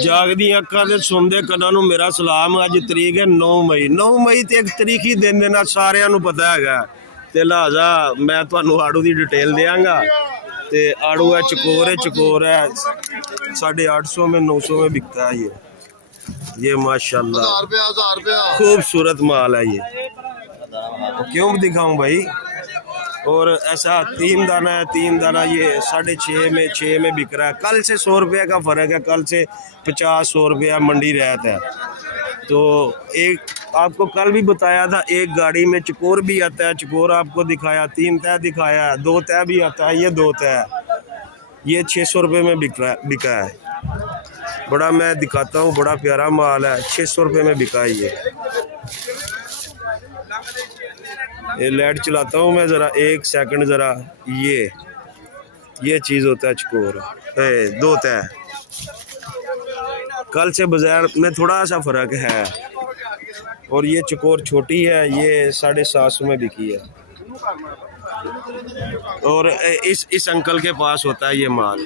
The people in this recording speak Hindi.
जागदी अक्खां ते सुनदे कन्नां नूं मेरा सलाम। अज तरीक है 9 मई। 9 मई ते एक तरीकी दिन देना सारिਆਂ ਨੂੰ पता है ते लिहाजा मैं तुहानू आड़ू की डिटेल देंगा। ते आड़ू है चकोर है 850 में 900 में बिकता है ये माशाल्लाह खूबसूरत माल है ये। क्यों दिखाऊं भाई। और ऐसा 3 दाना है, 3 दाना ये 6.5 में बिक रहा है। कल से 100 रुपये का फ़र्क है, कल से 50-100 रुपया मंडी रहता है। तो एक आपको कल भी बताया था, एक गाड़ी में चकोर भी आता है, चकोर आपको दिखाया, 3 तय दिखाया, 2 तय भी आता है, ये 2 तय, ये 600 रुपये में बिका है। बड़ा मैं दिखाता हूँ, बड़ा प्यारा माल है, 600 रुपये में बिका है ये लाइट चलाता हूँ मैं ज़रा 1 सेकंड ज़रा। ये चीज़ होता है चकोर 2 तय। कल से बाजार में थोड़ा सा फ़र्क है। और ये चकोर छोटी है, ये 750 में बिकी है। और इस अंकल के पास होता है ये माल।